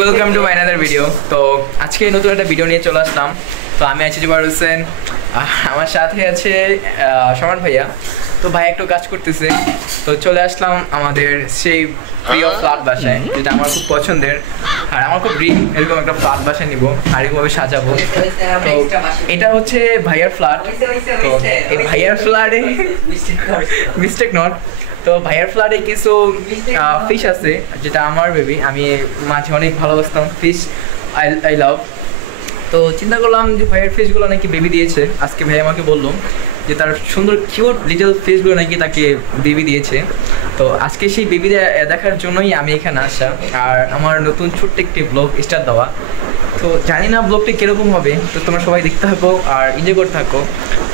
Welcome to my another video. তো আজকে নতুন একটা ভিডিও নিয়ে চলে আসলাম। তো আমি আছি জুবাইর হোসেন, আমার সাথে আছে শরণ ভাইয়া। তো ভাই একটু কাজ করতেছে, তো চলে আসলাম আমাদের সেই প্রিয় ফ্ল্যাট বাসায়, যেটা আমার খুব পছন্দের। আর আমার খুব ড্রিম এরকম একটা ফ্ল্যাট বাসায় নিব আর এরকমভাবে সাজাবো। তো এটা হচ্ছে ভাইয়ার ফ্ল্যাট। তো এই ভাইয়ার ফ্ল্যাটে মিস্টেক নট, তো ভাইয়ার ফ্ল্যাটে কিছু ফিশ আছে যেটা আমার বেবি, আমি মাঝে অনেক ভালোবাসতাম ফিশ, আই লাভ। তো চিন্তা করলাম যে ভাইয়ের ফিশগুলো নাকি বেবি দিয়েছে। আজকে ভাই আমাকে বললো যে তার সুন্দর কিউট লিটল ফিশগুলো নাকি তাকে বেবি দিয়েছে। তো আজকে সেই বেবি দেখার জন্যই আমি এখানে আসা আর আমার নতুন ছোট্ট একটি ব্লগ স্টার্ট দেওয়া। তো জানি না ব্লগটি কীরকম হবে, তো তোমরা সবাই দেখতে থাকো আর এনজয় করতে থাকো।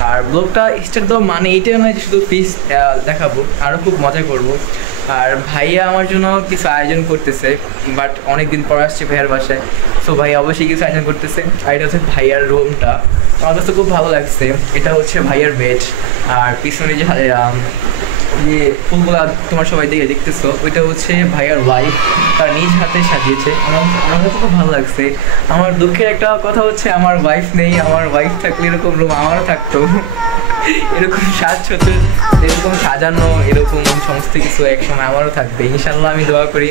আর ব্লগটা স্টার্ট দেওয়া মানে এইটাই নয় যে শুধু ফিশ দেখাবো, আরও খুব মজা করব। আর ভাইয়া আমার জন্য কিছু আয়োজন করতেছে, বাট অনেক দিন পর আসছে ভাইয়ার বাসায়। সো ভাই অবশ্যই কিছু আয়োজন করতেছে। আর এটা হচ্ছে ভাইয়ার রুমটা, আমার কাছে খুব ভালো লাগছে। এটা হচ্ছে ভাইয়ার বেড, আর পিছনে যে ফুলগুলা তোমার সবাই দেখতেছো ওইটা হচ্ছে ভাইয়ার ওয়াইফ, তার নিজ হাতে সাজিয়েছে। আমার কাছে খুব ভালো লাগছে। আমার দুঃখের একটা কথা হচ্ছে আমার ওয়াইফ নেই। আমার ওয়াইফ থাকলে এরকম রুম আমারও থাকতো, এরকম সাজসজ্জা, এরকম সাজানো, এরকম সমস্ত কিছু একসময় আমারও থাকবে ইনশাল্লাহ, আমি দোয়া করি।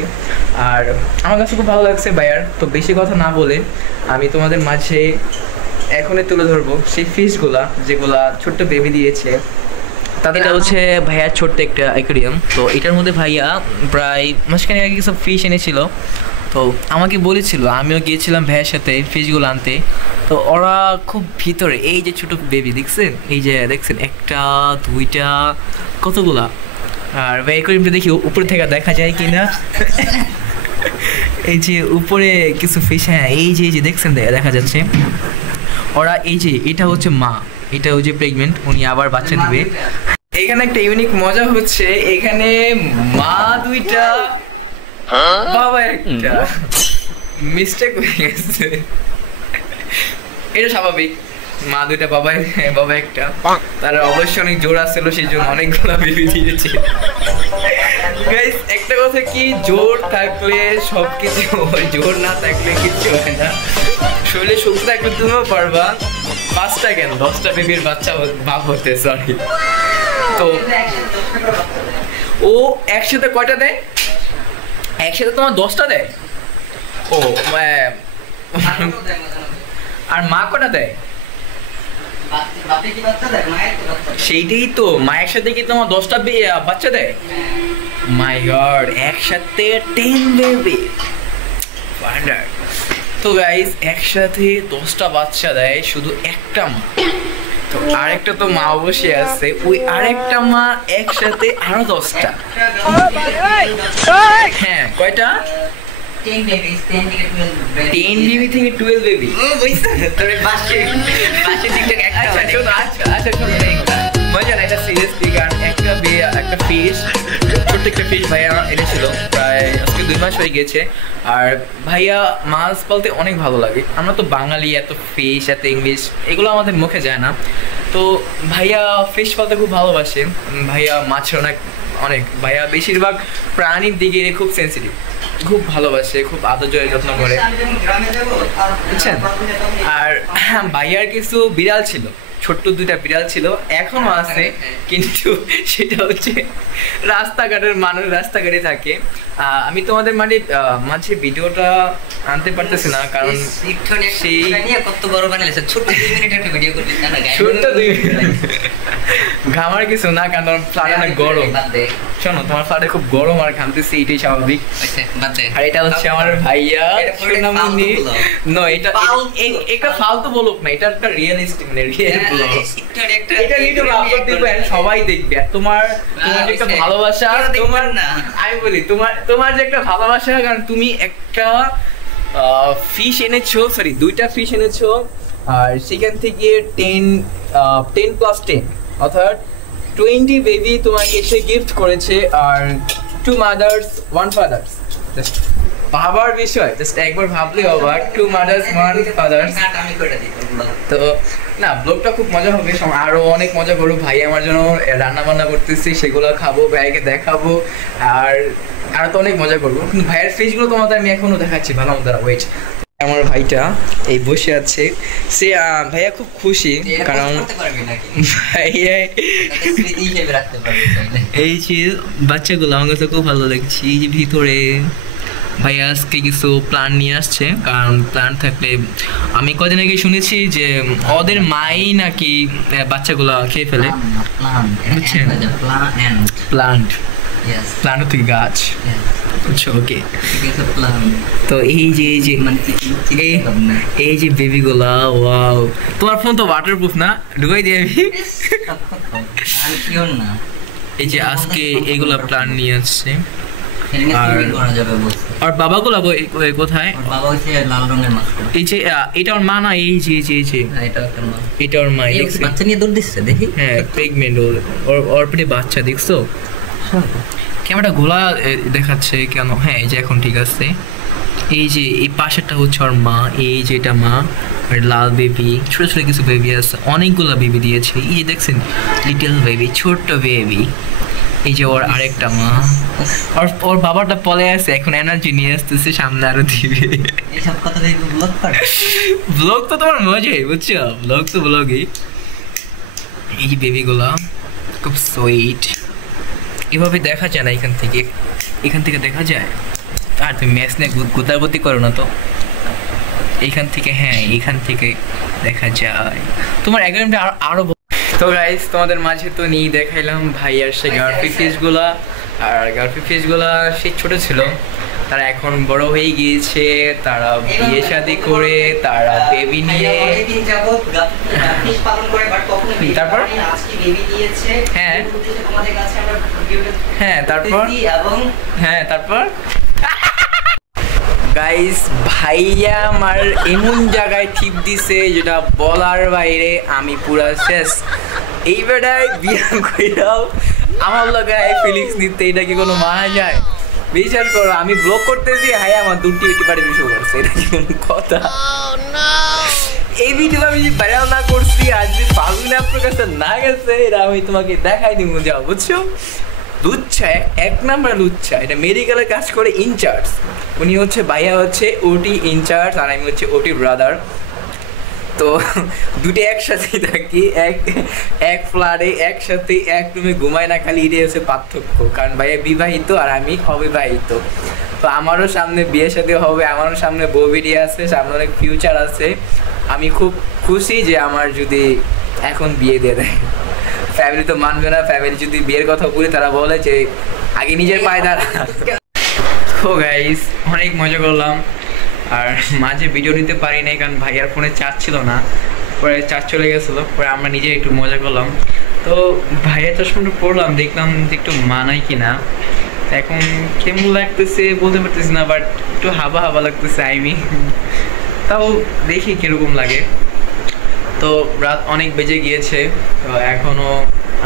আর আমার কাছে খুব ভালো লাগছে ভাইয়ার। তো বেশি কথা না বলে আমি তোমাদের মাঝে এখনই তুলে ধরবো সেই ফিশগুলা যেগুলা ছোট্ট বেবি দিয়েছে। তাদেরটা হচ্ছে ভাইয়ার ছোট্ট একটা অ্যাকোয়ারিয়াম। তো এটার মধ্যে ভাইয়া প্রায় মাসখানেক আগে কিছু ফিশ এনেছিল। তো আমাকে বলেছিল, আমিও গিয়েছিলাম ভাইয়ের সাথে ফিশগুলো আনতে। তো ওরা খুব ভিতরে, এই যে ছোটো বেবি দেখছেন, এই যে দেখছেন একটা দুইটা কতগুলা। আর অ্যাকোয়ারিয়ামটা দেখি উপরে থেকে দেখা যায় কি না, এই যে উপরে কিছু ফিশ, হ্যাঁ এই যে দেখছেন দেখা যাচ্ছে। ওরা এই যে এটা হচ্ছে মা, এটা হচ্ছে প্রেগনেন্ট, উনি আবার বাচ্চা দিবে। এখানে একটা ইউনিক মজা হচ্ছে, এখানে মা দুইটা বাবা একটা, মিস্টেক হয়ে গেছে, এটা স্বাভাবিক। মা দুইটা বাবা একটা, তারা অবশ্যই অনেক জোর আসছিল, সেই জন্য অনেকগুলো বেবি দিয়েছে। গাইস একটা কথা কি, জোর থাকলে সব কিছু হয়, জোর না থাকলে কিচ্ছু হয় না। শরীরে শক্তি থাকলে তুমিও পারবা 5টা কেন 10টা বেবির বাচ্চা বাপ হতে, সরি। তো ও একসাথে কয়টা দেয়? একসাথে তোমার 10টা দেয়? ও আর মা কটা দেয়? সেইটাই তো, মায়ের সাথে কি তোমার 10টা বাচ্চা দেয়? মাই গড, একসাথে 10 বেবি, ওয়ান্ডার। তো গাইস একসাথে 10টা বাচ্চা দেয় শুধু একটা মা। তো আরেকটা তো মা অবশ্যই আছে, ওই আরেকটা মা একসাথে আরো 10টা। হ্যাঁ কয়টা? 10 বেবি থেকে 12 বেবি। মজা না এটা, সিরিয়াসলি। কারণ একটা ফিশ, ছোট্ট একটা ফিশ ভাইয়া এনেছিল, প্রায় আজকে 2 মাস হয়ে গেছে। আর ভাইয়া মাছ পালতে অনেক ভালো লাগে। আমরা তো বাঙালি, এত ফিশ এত ইংলিশ এগুলো আমাদের মুখে যায় না। তো ভাইয়া ফিশ পালতে খুব ভালোবাসে। ভাইয়া মাছের অনেক ভাইয়া বেশিরভাগ প্রাণীর দিকে খুব সেন্সিটিভ, খুব ভালোবাসে, খুব আদর যত্ন করে, বুঝছেন। আর ভাইয়ার কিছু বিড়াল ছিল, ছোট্ট 2টা বিড়াল ছিল, এখনো আছে, কিন্তু সেটা হচ্ছে রাস্তাঘাটে থাকে। আমি তোমাদের মাঝে ভিডিওটা আনতে পারতেছি না, কারণ সেই কত বড় বানাইছে, ছোট্ট 2 মিনিটের একটা ভিডিও করতে না, ছোট্ট 2 মিনিট ঘামার কিছু না, কারণ ফ্ল্যাট অনেক গরম। শোনো, তোমার ফ্ল্যাটে খুব গরম আর ঘামতেছি, এটাই স্বাভাবিক। আর এটা হচ্ছে আমার ভাইয়া সোনামণি। না এটা ফালতু বলুক না, এটা একটা রিয়েলিস্টিক, মানে রিয়েল ব্লগ। এটা ভিডিও আপলোড দিব, সবাই দেখবে। আর তোমার যে একটা ভালোবাসা, তোমার না আমি বলি, তোমার যে একটা ভালোবাসা, কারণ তুমি একটা ফিশ এনেছো, সরি 2টা ফিশ এনেছো, আর সেখান থেকে 10+10 অর্থাৎ 20 বেবি তোমাকে এসে গিফট করেছে। আর 2 mothers 1 father, জাস্ট ভাবার বিষয়, জাস্ট একবার ভাবলে অবাক। 2 mothers 1 father। তো না ব্লগটা খুব মজা হবে, আরো অনেক মজা করবো। ভাই আমার জন্য রান্না বান্না করতেছি, সেগুলো খাবো, ভাইকে দেখাবো, আর আর তো অনেক মজা করবো। কিন্তু ভাইয়ের ফেসগুলো তোমাদের আমি এখনো দেখাচ্ছি, ভালো মতো ওয়েট। আমার ভাইটা এই বসে আছে, সে ভাইয়া খুব খুশি, কারণ ভাইয়া এই যে বাচ্চাগুলো আমার কাছে খুব ভালো লাগছে। এই যে ভিতরে ভাইয়া আজকে কিছু প্ল্যান নিয়ে আসছে, কারণ প্ল্যান থাকলে আমি কদিন আগে শুনেছি যে ওদের মাই নাকি বাচ্চাগুলো খেয়ে ফেলে, বুঝছেন? প্লান্ট প্লান্ট থেকে গাছ, বুঝছো? ওকে, তো এই যে এই যে বেবিগুলা, ওয়াও, তোমার ফোন তো ওয়াটারপ্রুফ না, ঢুকাই দিয়ে এই যে আজকে এইগুলা প্ল্যান নিয়ে আসছে। আর বাবাগুলা কোথায়? এই যে এটা ওর মা না? এই যে এটা ওর মা, বাচ্চা নিয়ে দৌড় দিচ্ছে দেখি। হ্যাঁ, প্রেগনেন্ট, ওর পেটে বাচ্চা, দেখছো? ক্যামেরাটা ঘোলা দেখাচ্ছে কেন? হ্যাঁ, এই যে এখন ঠিক আছে। এই যে এই পাশেরটা হচ্ছে ওর মা, এই যে এটা মা, আর লাল বেবি, ছোট ছোট কিছু বেবি আছে, অনেকগুলো বেবি দিয়েছে। এই যে দেখছেন লিটল বেবি, ছোট্ট বেবি। এই যে ওর আরেকটা মা, ওর বাবাটা পলে আছে, এখন এনার্জি নিয়ে আসতেছে, সামনে আরো দিবে। এইসব কথা ব্লগ তো তোমার মজাই, বুঝছো? ব্লগ তো ব্লগই। এই যে বেবিগুলা খুব সুইট, এভাবে দেখা যায় না এখান থেকে দেখা যায়। আর তুমি ম্যাচ নিয়ে গুতাগুতি করো না তো, এইখান থেকে, হ্যাঁ এইখান থেকে দেখা যায়। তোমার অ্যাগ্রামটা আরো। তো গাইস, তোমাদের মাঝে তো নিয়ে দেখাইলাম ভাইয়ার সে গার্লফ্রি ফেসগুলা, আর গার্লফ্রি ফেসগুলা সে ছোট ছিল, তারা এখন বড় হয়ে গিয়েছে, তারা বিয়ে শাদী করে, তারা বেবি নিয়ে, তারপর তারপর গাইস, ভাইয়া আমার এমন জায়গায় টিপ দিছে যেটা বলার বাইরে, আমি পুরা শেষ। এই বেটায় বিয়ে কইরাও আমার লাগায় ফিলিংস দিতে, এটা কি কোনো মানা যায়? বিশ্বাস করো, আমি ব্লগ করতেছি, হাই আমার দুটি পারে ভিডিও করছে, এটা কি কোনো কথা? এই ভিডিও আমি ভাইরাল না করছি, আজ পাবলিক আপনার কাছে না গেছে, এটা আমি তোমাকে দেখাই দিব, যাও, বুঝছো? লুচ্ছা, এক নাম্বার লুচ্ছা। এটা মেডিকেলে কাজ করে, ইনচার্জ। উনি হচ্ছে ভাইয়া হচ্ছে ওটি ইনচার্জ, আর আমি হচ্ছে ওটি ব্রাদার। তো দুটো একসাথেই থাকি, এক ফ্ল্যাটে একসাথে এক রুমে ঘুমাই না, খালি এটাই হচ্ছে পার্থক্য। কারণ ভাইয়া বিবাহিত আর আমি অবিবাহিত। তো আমারও সামনে বিয়ে শাদী হবে, আমারও সামনে বউ বেরিয়ে আছে, সামনে অনেক ফিউচার আছে। আমি খুব খুশি যে আমার যদি এখন বিয়ে দিয়ে দেয়। ফ্যামিলি তো মানবে না, ফ্যামিলি যদি বিয়ের কথা বলি তারা বলে যে আগে নিজের পায়ে দাঁড়া। তো গাইস, অনেক মজা করলাম, আর মাঝে ভিডিও নিতে পারি নাই কারণ ভাইয়ার ফোনে চার্জ ছিল না, পরে চার্জ চলে গেছিলো, পরে আমরা নিজে একটু মজা করলাম। তো ভাইয়ার চশমাটা পড়লাম, দেখলাম যে একটু মানায় কিনা, এখন কেমন লাগতেছে বলতে পারতেছি না, বাট একটু হাবা হাবা লাগতেছে, তাও দেখি কিরকম লাগে। তো রাত অনেক বেজে গিয়েছে, তো এখনও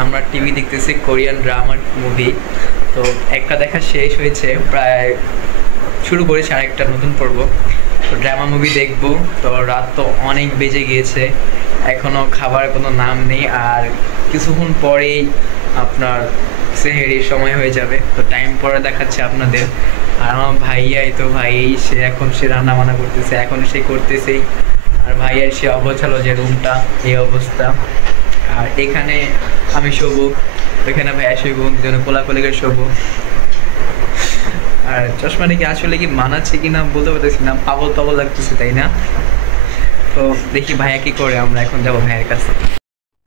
আমরা টিভি দেখতেছি, কোরিয়ান ড্রামা মুভি। তো একটা দেখা শেষ হয়েছে, প্রায় শুরু করেছে আরেকটা নতুন পর্ব। তো ড্রামা মুভি দেখবো। তো রাত তো অনেক বেজে গিয়েছে, এখনও খাবার কোনো নাম নেই, আর কিছুক্ষণ পরেই আপনার সেহেরির সময় হয়ে যাবে। তো টাইম পরে দেখাচ্ছে আপনাদের। আর আমার ভাইয়াই তো সে এখন রান্না বান্না করতেছে, এখন সে করতেছেই। আর ভাইয়ের সে অবছালো যে রুমটা, এই অবস্থা। আর এখানে আমি শোবো, ওইখানে ভাইয়া শোবো, দুজনে কোলাকুলি করে শোবো। আর চশমাটা কি আসলে কি মানাচ্ছে কিনা বলতে পারতেছি না, পাগল লাগতেছে, তাই না? তো দেখি ভাইয়া কি করে, আমরা এখন যাবো ভাইয়ের কাছে।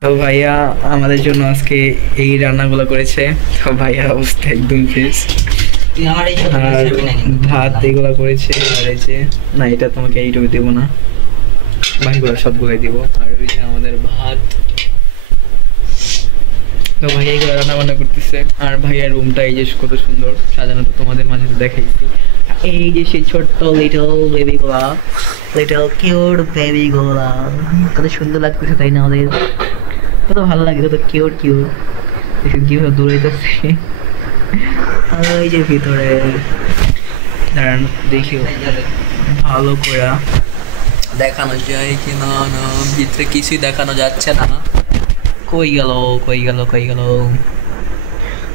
তো ভাইয়া আমাদের জন্য আজকে এই রান্নাগুলো করেছে। তো ভাইয়ার অবস্থা একদম ফ্রেশ, আর ভাত এগুলো করেছে। আর এই যে, না এটা তোমাকে এইটুকু দেবো না, ভাইগুলো সবগুলোই দিব। আর ওই যে আমাদের ভাত। তো ভাইয়া এগুলো রান্না বান্না করতেছে। আর ভাইয়ার রুমটা এই যে কত সুন্দর সাজানো, তো তোমাদের মাঝে তো দেখাইছি। এই যে সেই ছোট্ট লিটল বেবিগুলা, লিটল কিউট বেবিগুলা, কত সুন্দর লাগতেছে, তাই না? ওদের কত ভালো লাগে, কত কিউট কিভাবে দৌড়াইতেছে। আর ওই যে ভিতরে দাঁড়ান দেখিও ভালো করে, দেখানো যায় কি না, না ভিতরে কিছুই দেখানো যাচ্ছে না। কই গেল কই গেল কই গেল?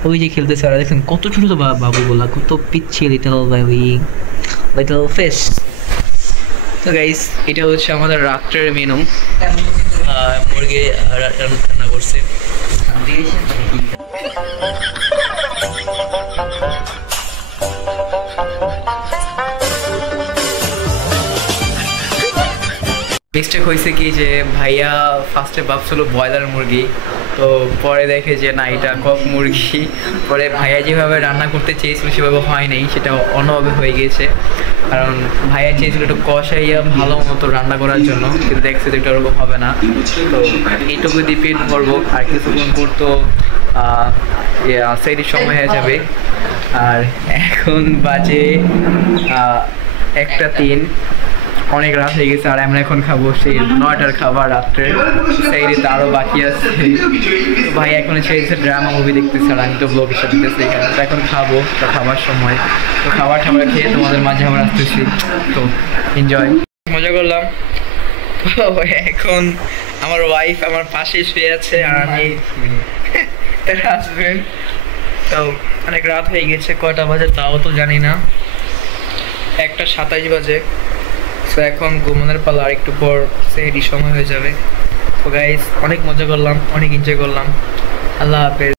ওই যে খেলতেছে, আর দেখেন কত ছোট তো বাবু বলা, কত পিচ্ছি লিটল বেবি, লিটল ফিশ। তো গাইস, এটা হচ্ছে আমাদের রাত্রের মেনু। মুরগি রান্না করছে। মিস্টেক হয়েছে কি যে ভাইয়া ফার্স্টে ভাবছিল ব্রয়লার মুরগি, তো পরে দেখে যে না এটা কক মুরগি। পরে ভাইয়া যেভাবে রান্না করতে চেয়েছিল সেভাবে হয় নাই, সেটা অন্যভাবে হয়ে গিয়েছে। কারণ ভাইয়া চেয়েছিল একটু কষাইয়া ভালো মতো রান্না করার জন্য, কিন্তু দেখছে যে এটা ওরকম হবে না। তো এইটুকু দিয়ে পেট ভরবো, আর কিছুক্ষণ করতো সেইটির সময় হয়ে যাবে। আর এখন বাজে 1:03, অনেক রাত হয়ে গেছে। আর আমরা এখন খাবো সেই 9টার খাবার রাত্রে, সেইটি তো আরও বাকি আছে। তো ভাই এখন ছেড়েছে ড্রামা মুভি দেখতেছে, আর আমি তো ব্লগ হিসেবে দেখতেছি এখানে। তো এখন খাবো, তো খাবার সময়, তো খাবার খেয়ে তোমাদের মাঝে আমরা আসতেছি। তো এনজয়, মজা করলাম। তো এখন আমার ওয়াইফ আমার পাশেই শুয়ে আছে, আর আমি তার হাজবেন্ড। তো অনেক রাত হয়ে গেছে, কয়টা বাজে তাও তো জানি না, 1:27 বাজে। সো এখন ঘুমানোর পালা, আর একটু পর সেহরি সময় হয়ে যাবে। তো গাইস, অনেক মজা করলাম, অনেক এনজয় করলাম। আল্লাহ হাফেজ।